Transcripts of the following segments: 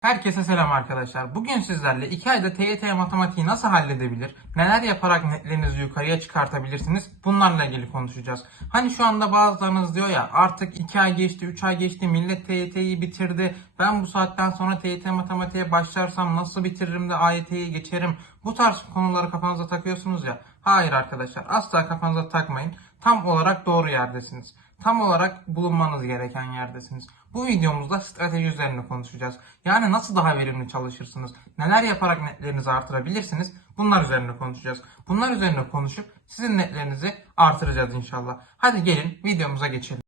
Herkese selam arkadaşlar. Bugün sizlerle 2 ayda TYT matematiği nasıl halledebilir, neler yaparak netlerinizi yukarıya çıkartabilirsiniz bunlarla ilgili konuşacağız. Hani şu anda bazılarınız diyor ya artık 2 ay geçti, 3 ay geçti, millet TYT'yi bitirdi. Ben bu saatten sonra TYT matematiğe başlarsam nasıl bitiririm de AYT'yi geçerim. Bu tarz konuları kafanıza takıyorsunuz ya. Hayır arkadaşlar asla kafanıza takmayın. Tam olarak doğru yerdesiniz. Tam olarak bulunmanız gereken yerdesiniz. Bu videomuzda strateji üzerine konuşacağız. Yani nasıl daha verimli çalışırsınız, neler yaparak netlerinizi artırabilirsiniz bunlar üzerine konuşacağız. Bunlar üzerine konuşup sizin netlerinizi artıracağız inşallah. Hadi gelin videomuza geçelim.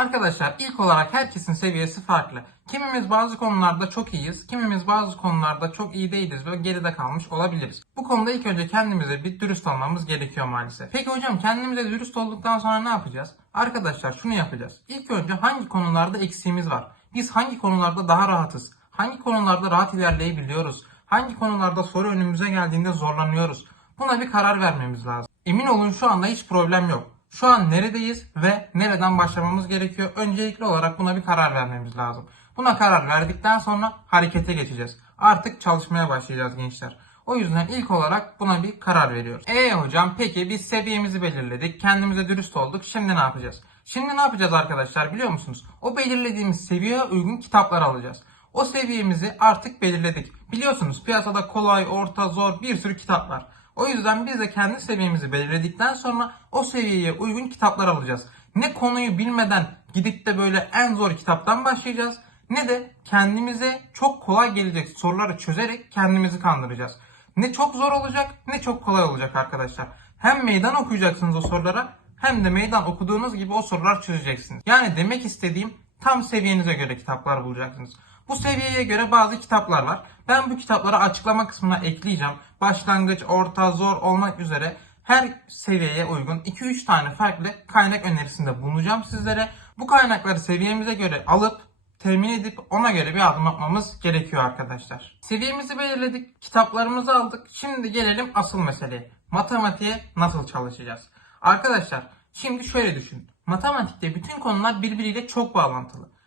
Arkadaşlar ilk olarak herkesin seviyesi farklı. Kimimiz bazı konularda çok iyiyiz, kimimiz bazı konularda çok iyi değiliz ve geride kalmış olabiliriz. Bu konuda ilk önce kendimize bir dürüst olmamız gerekiyor maalesef. Peki hocam kendimize dürüst olduktan sonra ne yapacağız? Arkadaşlar şunu yapacağız. İlk önce hangi konularda eksiğimiz var? Biz hangi konularda daha rahatız? Hangi konularda rahat ilerleyebiliyoruz? Hangi konularda soru önümüze geldiğinde zorlanıyoruz? Buna bir karar vermemiz lazım. Emin olun şu anda hiç problem yok. Şu an neredeyiz ve nereden başlamamız gerekiyor? Öncelikli olarak buna bir karar vermemiz lazım. Buna karar verdikten sonra harekete geçeceğiz. Artık çalışmaya başlayacağız gençler. O yüzden ilk olarak buna bir karar veriyoruz. E hocam peki biz seviyemizi belirledik, kendimize dürüst olduk. Şimdi ne yapacağız? Şimdi ne yapacağız arkadaşlar biliyor musunuz? O belirlediğimiz seviyeye uygun kitaplar alacağız. O seviyemizi artık belirledik. Biliyorsunuz piyasada kolay, orta, zor bir sürü kitap var. O yüzden biz de kendi seviyemizi belirledikten sonra o seviyeye uygun kitaplar alacağız. Ne konuyu bilmeden gidip de böyle en zor kitaptan başlayacağız ne de kendimize çok kolay gelecek soruları çözerek kendimizi kandıracağız. Ne çok zor olacak ne çok kolay olacak arkadaşlar. Hem meydan okuyacaksınız o sorulara hem de meydan okuduğunuz gibi o sorular çözeceksiniz. Yani demek istediğim tam seviyenize göre kitaplar bulacaksınız. Bu seviyeye göre bazı kitaplar var. Ben bu kitapları açıklama kısmına ekleyeceğim. Başlangıç, orta, zor olmak üzere her seviyeye uygun 2-3 tane farklı kaynak önerisinde bulunacağım sizlere. Bu kaynakları seviyemize göre alıp temin edip ona göre bir adım atmamız gerekiyor arkadaşlar. Seviyemizi belirledik, kitaplarımızı aldık. Şimdi gelelim asıl meseleye. Matematiğe nasıl çalışacağız? Arkadaşlar şimdi şöyle düşün. Matematikte bütün konular birbiriyle çok bağlantılı.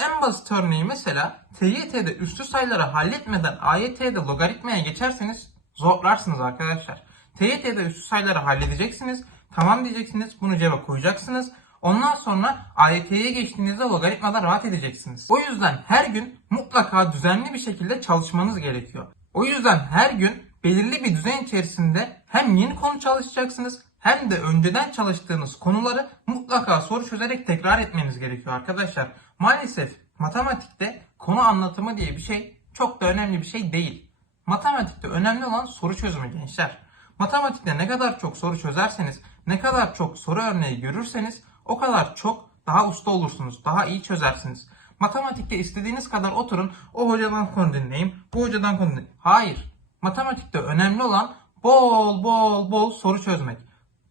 En basit örneği mesela TYT'de üstü sayıları halletmeden AYT'de logaritmaya geçerseniz zorlarsınız arkadaşlar. TYT'de üstü sayıları halledeceksiniz. Tamam diyeceksiniz. Bunu cebe koyacaksınız. Ondan sonra AYT'ye geçtiğinizde logaritmada rahat edeceksiniz. O yüzden her gün mutlaka düzenli bir şekilde çalışmanız gerekiyor. O yüzden her gün belirli bir düzen içerisinde hem yeni konu çalışacaksınız hem de önceden çalıştığınız konuları mutlaka soru çözerek tekrar etmeniz gerekiyor arkadaşlar. Maalesef matematikte konu anlatımı diye bir şey çok da önemli bir şey değil. Matematikte önemli olan soru çözümü gençler. Matematikte ne kadar çok soru çözerseniz, ne kadar çok soru örneği görürseniz o kadar çok daha usta olursunuz, daha iyi çözersiniz. Matematikte istediğiniz kadar oturun, o hocadan konu dinleyin, bu hocadan konu dinleyin. Hayır. Matematikte önemli olan bol bol bol soru çözmek.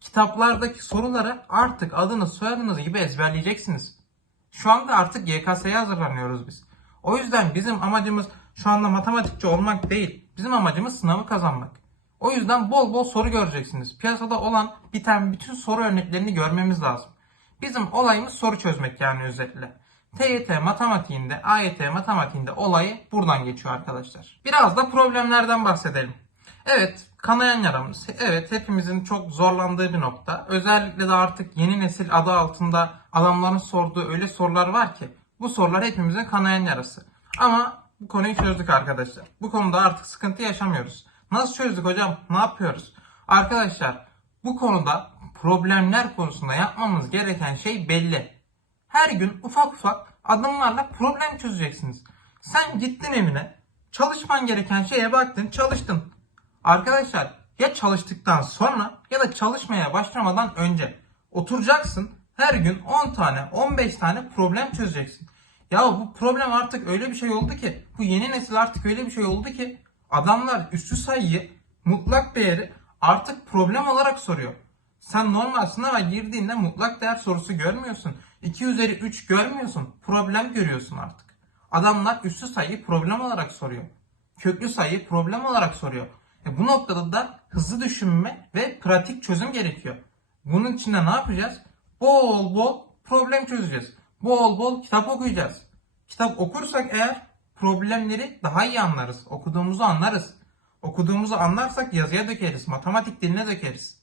Kitaplardaki soruları artık adını soyadınız gibi ezberleyeceksiniz. Şu anda artık YKS'ye hazırlanıyoruz biz. O yüzden bizim amacımız şu anda matematikçi olmak değil. Bizim amacımız sınavı kazanmak. O yüzden bol bol soru göreceksiniz. Piyasada olan biten bütün soru örneklerini görmemiz lazım. Bizim olayımız soru çözmek yani özetle. TYT matematiğinde, AYT matematiğinde olayı buradan geçiyor arkadaşlar. Biraz da problemlerden bahsedelim. Evet, kanayan yaramız. Evet, hepimizin çok zorlandığı bir nokta. Özellikle de artık yeni nesil adı altında adamların sorduğu öyle sorular var ki bu sorular hepimizin kanayan yarası. Ama bu konuyu çözdük arkadaşlar. Bu konuda artık sıkıntı yaşamıyoruz. Nasıl çözdük hocam? Ne yapıyoruz? Arkadaşlar bu konuda problemler konusunda yapmamız gereken şey belli. Her gün ufak ufak adımlarla problem çözeceksiniz. Sen gittin evine, çalışman gereken şeye baktın, çalıştın. Arkadaşlar ya çalıştıktan sonra ya da çalışmaya başlamadan önce oturacaksın. Her gün 10 tane, 15 tane problem çözeceksin. Ya bu problem artık öyle bir şey oldu ki, bu yeni nesil artık öyle bir şey oldu ki adamlar üstü sayıyı, mutlak değeri artık problem olarak soruyor. Sen normal sınava girdiğinde mutlak değer sorusu görmüyorsun. 2 üzeri 3 görmüyorsun. Problem görüyorsun artık. Adamlar üstü sayıyı problem olarak soruyor. Köklü sayıyı problem olarak soruyor. E bu noktada da hızlı düşünme ve pratik çözüm gerekiyor. Bunun için de ne yapacağız? Bol bol problem çözeceğiz. Bol bol kitap okuyacağız. Kitap okursak eğer problemleri daha iyi anlarız. Okuduğumuzu anlarız. Okuduğumuzu anlarsak yazıya dökeriz. Matematik diline dökeriz.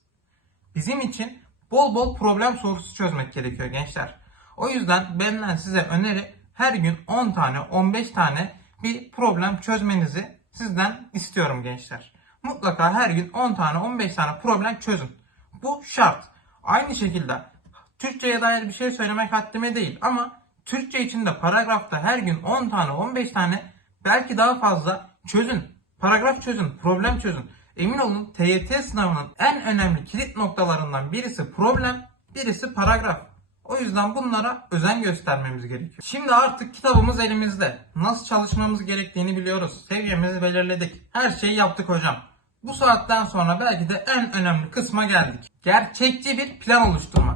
Bizim için bol bol problem sorusu çözmek gerekiyor gençler. O yüzden benden size öneri her gün 10 tane 15 tane bir problem çözmenizi sizden istiyorum gençler. Mutlaka her gün 10 tane 15 tane problem çözün. Bu şart. Aynı şekilde Türkçe'ye dair bir şey söylemek haddime değil ama Türkçe içinde paragrafta her gün 10 tane 15 tane belki daha fazla çözün. Paragraf çözün, problem çözün. Emin olun TYT sınavının en önemli kilit noktalarından birisi problem, birisi paragraf. O yüzden bunlara özen göstermemiz gerekiyor. Şimdi artık kitabımız elimizde. Nasıl çalışmamız gerektiğini biliyoruz. Seviyemizi belirledik. Her şeyi yaptık hocam. Bu saatten sonra belki de en önemli kısma geldik. Gerçekçi bir plan oluşturmak.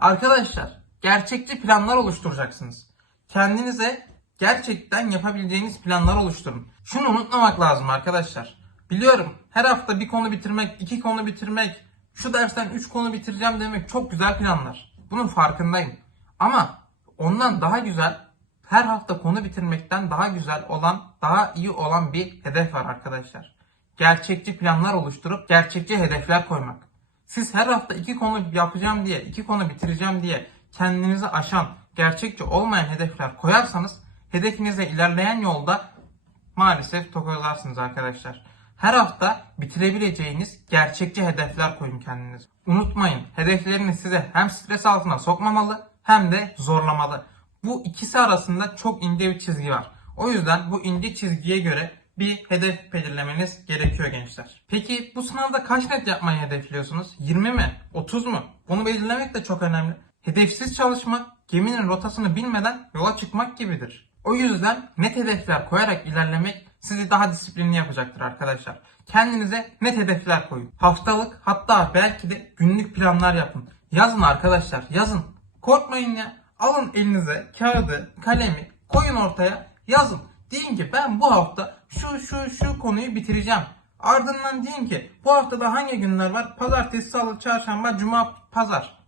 Arkadaşlar, gerçekçi planlar oluşturacaksınız. Kendinize gerçekten yapabileceğiniz planlar oluşturun. Şunu unutmamak lazım arkadaşlar. Biliyorum her hafta bir konu bitirmek, iki konu bitirmek, şu dersten üç konu bitireceğim demek çok güzel planlar. Bunun farkındayım. Ama ondan daha güzel, her hafta konu bitirmekten daha güzel olan, daha iyi olan bir hedef var arkadaşlar. Gerçekçi planlar oluşturup gerçekçi hedefler koymak. Siz her hafta iki konu yapacağım diye, iki konu bitireceğim diye kendinizi aşan, gerçekçi olmayan hedefler koyarsanız hedefinize ilerleyen yolda maalesef tokalarsınız arkadaşlar. Her hafta bitirebileceğiniz gerçekçi hedefler koyun kendinize. Unutmayın hedefleriniz size hem stres altına sokmamalı hem de zorlamalı. Bu ikisi arasında çok ince bir çizgi var. O yüzden bu ince çizgiye göre bir hedef belirlemeniz gerekiyor gençler. Peki bu sınavda kaç net yapmayı hedefliyorsunuz? 20 mi? 30 mu? Bunu belirlemek de çok önemli. Hedefsiz çalışmak geminin rotasını bilmeden yola çıkmak gibidir. O yüzden net hedefler koyarak ilerlemek sizi daha disiplinli yapacaktır arkadaşlar. Kendinize net hedefler koyun. Haftalık hatta belki de günlük planlar yapın. Yazın arkadaşlar yazın. Korkmayın ya. Alın elinize kağıdı, kalemi koyun ortaya yazın. Deyin ki ben bu hafta şu şu şu konuyu bitireceğim. Ardından deyin ki bu haftada hangi günler var? Pazartesi, salı, çarşamba, cuma, pazar.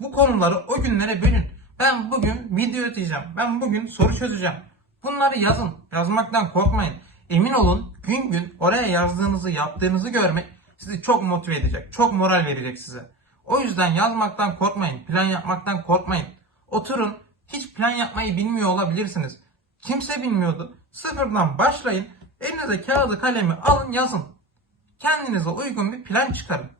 Bu konuları o günlere bölün. Ben bugün video atacağım. Ben bugün soru çözeceğim. Bunları yazın. Yazmaktan korkmayın. Emin olun gün gün oraya yazdığınızı, yaptığınızı görmek sizi çok motive edecek. Çok moral verecek size. O yüzden yazmaktan korkmayın. Plan yapmaktan korkmayın. Oturun. Hiç plan yapmayı bilmiyor olabilirsiniz. Kimse bilmiyordu. Sıfırdan başlayın. Elinize kağıdı kalemi alın yazın. Kendinize uygun bir plan çıkarın.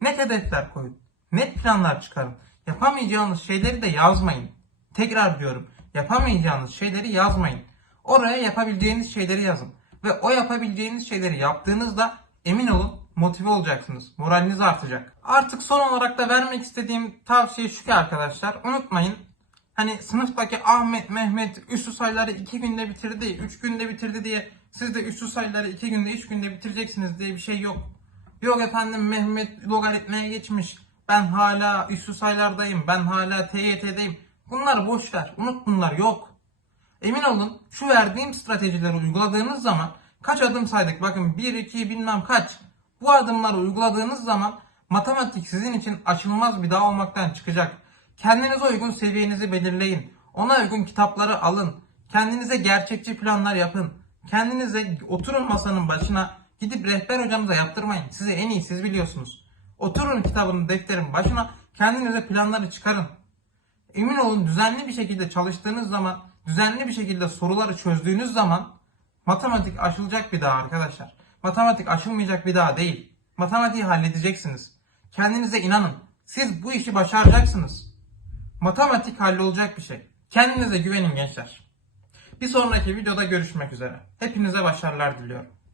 Net hedefler koyun. Net planlar çıkarın. Yapamayacağınız şeyleri de yazmayın. Tekrar diyorum. Yapamayacağınız şeyleri yazmayın. Oraya yapabileceğiniz şeyleri yazın. Ve o yapabileceğiniz şeyleri yaptığınızda emin olun motive olacaksınız. Moraliniz artacak. Artık son olarak da vermek istediğim tavsiye şu ki arkadaşlar. Unutmayın. Hani sınıftaki Ahmet, Mehmet üstü sayıları 2 günde bitirdi, 3 günde bitirdi diye siz de üstü sayıları 2 günde, 3 günde bitireceksiniz diye bir şey yok. Yok efendim Mehmet logaritmaya geçmiş. Ben hala üstü sayılardayım. Ben hala TYT'deyim. Bunları boş ver. Unut bunlar yok. Emin olun şu verdiğim stratejileri uyguladığınız zaman kaç adım saydık? Bakın 1, 2 bilmem kaç. Bu adımları uyguladığınız zaman matematik sizin için açılmaz bir dağ olmaktan çıkacak. Kendinize uygun seviyenizi belirleyin. Ona uygun kitapları alın. Kendinize gerçekçi planlar yapın. Kendinize oturun masanın başına gidip rehber hocamıza yaptırmayın. Size en iyi siz biliyorsunuz. Oturun kitabın, defterin başına kendinize planları çıkarın. Emin olun düzenli bir şekilde çalıştığınız zaman, düzenli bir şekilde soruları çözdüğünüz zaman matematik aşılacak bir dağ arkadaşlar. Matematik aşılmayacak bir dağ değil. Matematiği halledeceksiniz. Kendinize inanın. Siz bu işi başaracaksınız. Matematik hallolacak bir şey. Kendinize güvenin gençler. Bir sonraki videoda görüşmek üzere. Hepinize başarılar diliyorum.